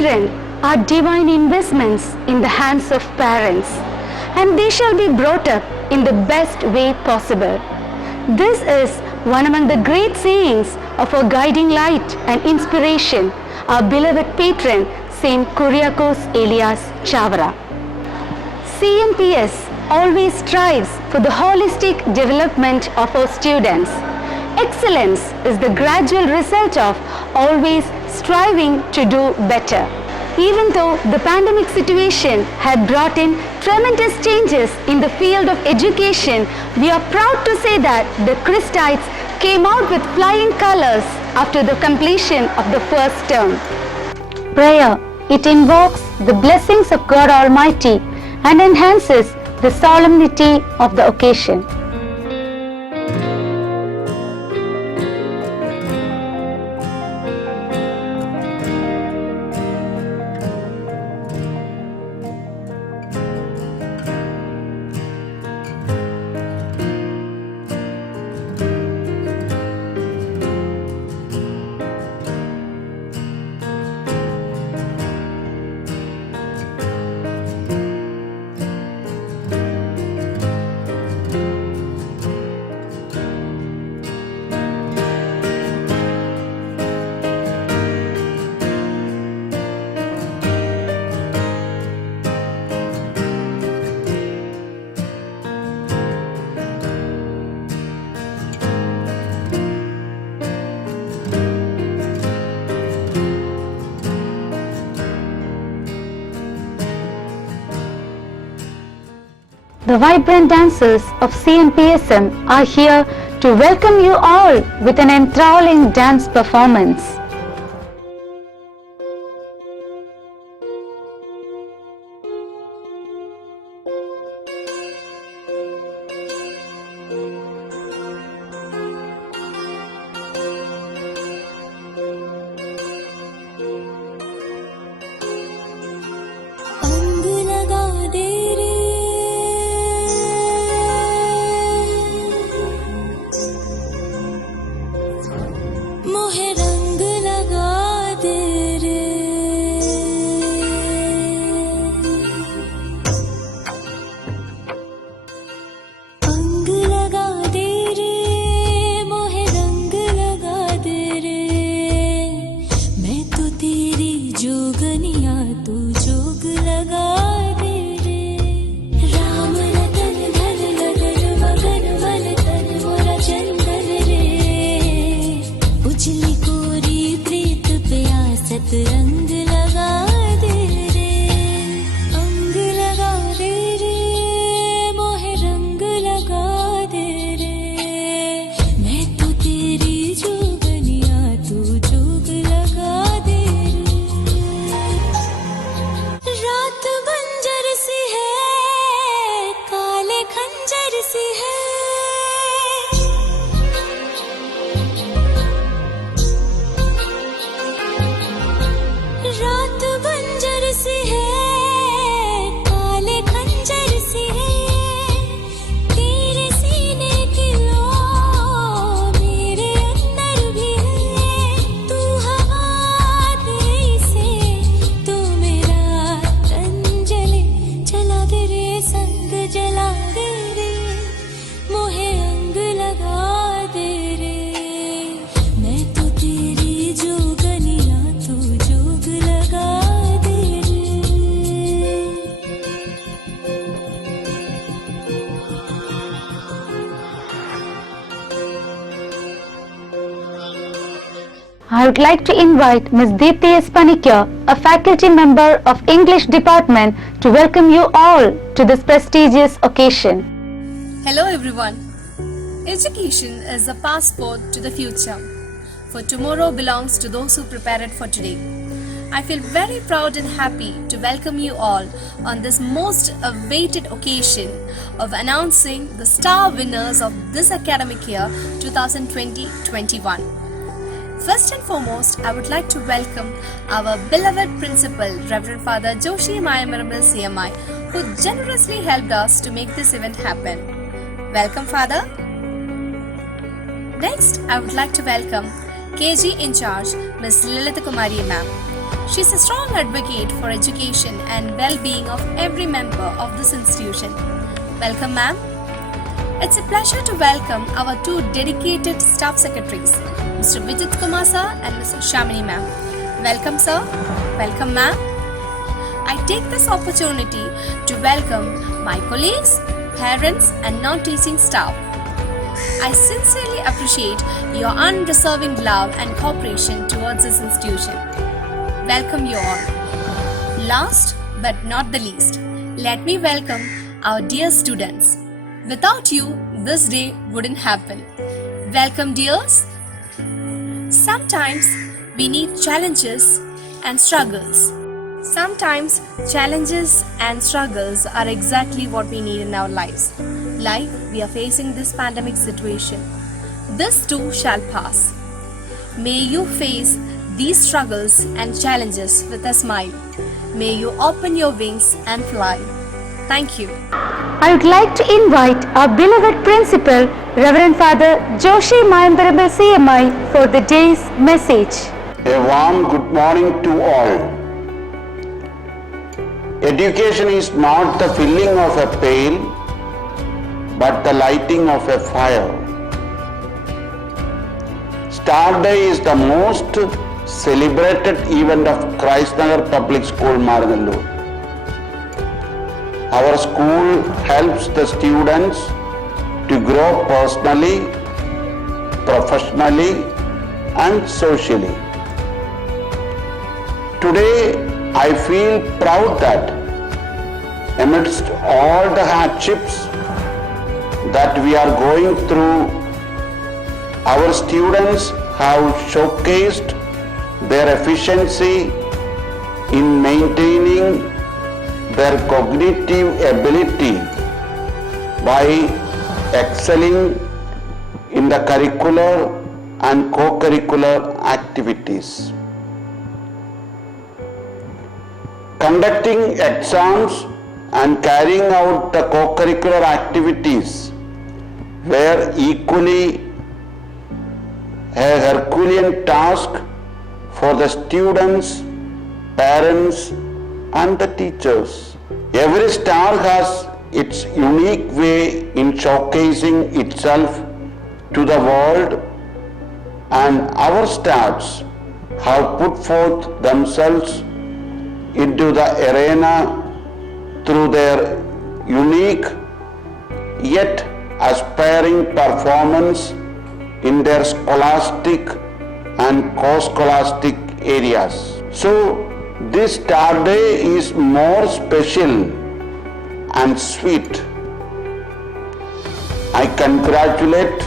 children are divine investments in the hands of parents, and they shall be brought up in the best way possible. This is one among the great sayings of our guiding light and inspiration, our beloved patron, Saint Kuriakose Elias Chavara. CMPS always strives for the holistic development of our students. Excellence is the gradual result of always striving to do better. Even though the pandemic situation had brought in tremendous changes in the field of education, we are proud to say that the Christites came out with flying colors after the completion of the first term. Prayer, it invokes the blessings of God Almighty and enhances the solemnity of the occasion. The vibrant dancers of CMPSM are here to welcome you all with an enthralling dance performance. I would like to invite Ms. Deepthi S. Panikkar, a faculty member of English Department, to welcome you all to this prestigious occasion. Hello everyone. Education is a passport to the future, for tomorrow belongs to those who prepare it for today. I feel very proud and happy to welcome you all on this most awaited occasion of announcing the star winners of this academic year 2020-21. First and foremost, I would like to welcome our beloved principal, Reverend Father Joshi Mayamaramil CMI, who generously helped us to make this event happen. Welcome, Father. Next, I would like to welcome KG in charge, Ms. Lilith Kumari ma'am. She is a strong advocate for education and well-being of every member of this institution. Welcome, ma'am. It's a pleasure to welcome our two dedicated staff secretaries, Mr. Vijit Kumar sir and Ms. Shamini ma'am. Welcome, sir. Welcome, ma'am. I take this opportunity to welcome my colleagues, parents and non-teaching staff. I sincerely appreciate your unreserving love and cooperation towards this institution. Welcome you all. Last but not the least, let me welcome our dear students. Without you, this day wouldn't happen. Welcome, dears. Sometimes we need challenges and struggles. Sometimes challenges and struggles are exactly what we need in our lives. Like we are facing this pandemic situation. This too shall pass. May you face these struggles and challenges with a smile. May you open your wings and fly. Thank you. I would like to invite our beloved principal, Reverend Father Joshi Mayambarambal CMI, for the day's message. A warm good morning to all. Education is not the filling of a pail, but the lighting of a fire. Star Day is the most celebrated event of Christnagar Public School, Marangalur. Our school helps the students to grow personally, professionally, and socially. Today, I feel proud that amidst all the hardships that we are going through, our students have showcased their efficiency in maintaining their cognitive ability by excelling in the curricular and co-curricular activities. Conducting exams and carrying out the co-curricular activities were equally a Herculean task for the students, parents, and the teachers. Every star has its unique way in showcasing itself to the world, and our stars have put forth themselves into the arena through their unique yet aspiring performance in their scholastic and co-scholastic areas. So, this Star Day is more special and sweet. I congratulate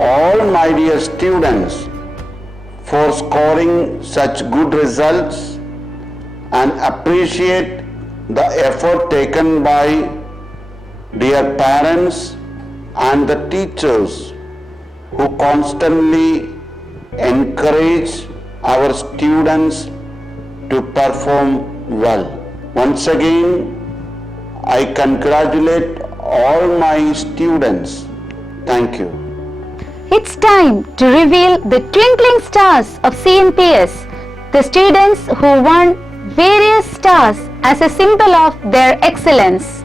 all my dear students for scoring such good results and appreciate the effort taken by dear parents and the teachers who constantly encourage our students to perform well. Once again, I congratulate all my students. Thank you. It's time to reveal the twinkling stars of CNPS, the students who won various stars as a symbol of their excellence.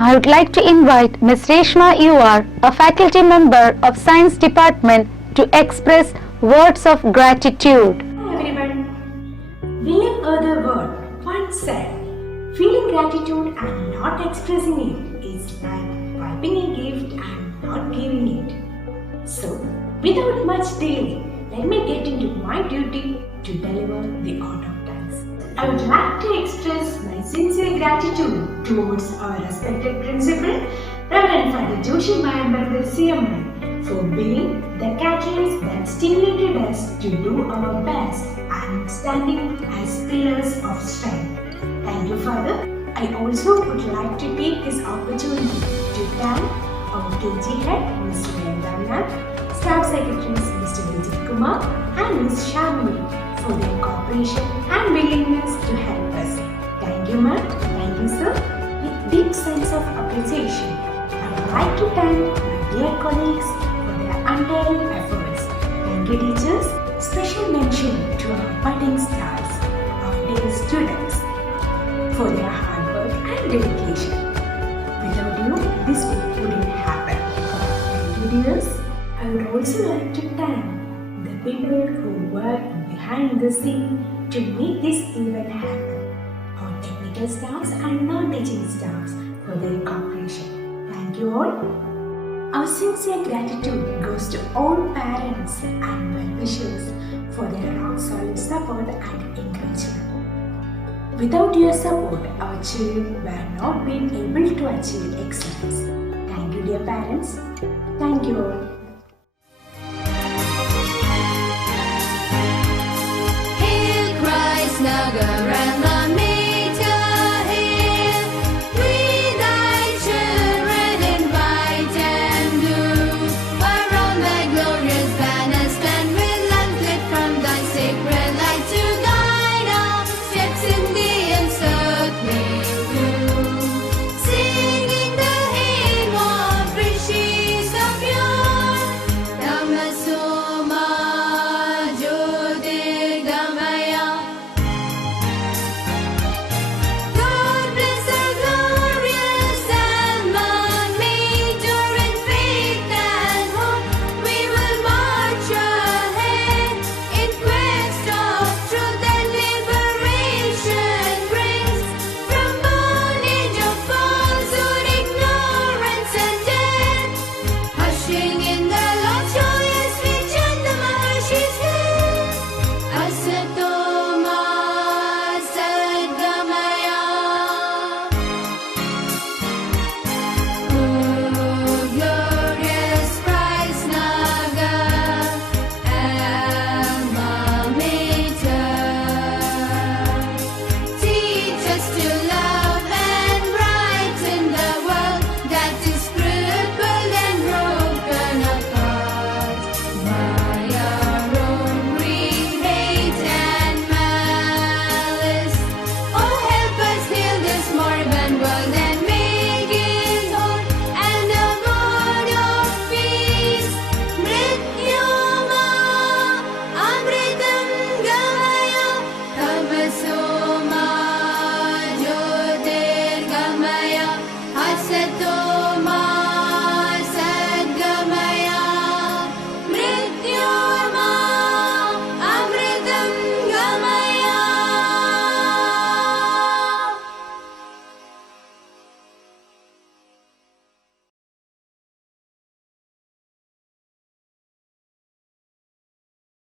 I would like to invite Ms. Reshma UR, a faculty member of Science Department, to express words of gratitude. Hi everyone. William Erther once said, feeling gratitude and not expressing it is like wiping a gift and not giving it. So, without much delay, let me get into my duty to deliver the art of dance. I would like to express my sincere gratitude towards our respected principal, Reverend Father Joshi Mayambarkar CMI, for being the catalyst that stimulated us to do our best and standing as pillars of strength. Thank you, Father. I also would like to take this opportunity to thank our KG head, Ms. Vendana, Staff Secretaries Mr. Vijay Kumar and Ms. Shamini for their cooperation and willingness to help us. Thank you, ma'am. Thank you, sir. With deep sense of appreciation, I would like to thank my dear colleagues for their untiring efforts. Thank you, teachers. Special mention to our budding stars, our dear students, for their hard work and dedication. Without you, this wouldn't happen. Thank you, dears. I would also like to thank the people who work behind the scene to make this event happen. Our technical staffs and non-teaching staffs for their cooperation. Thank you all. Our sincere gratitude goes to all parents and well-wishers for their rock-solid support and encouragement. Without your support, our children were not being able to achieve excellence. Thank you, dear parents. Thank you all.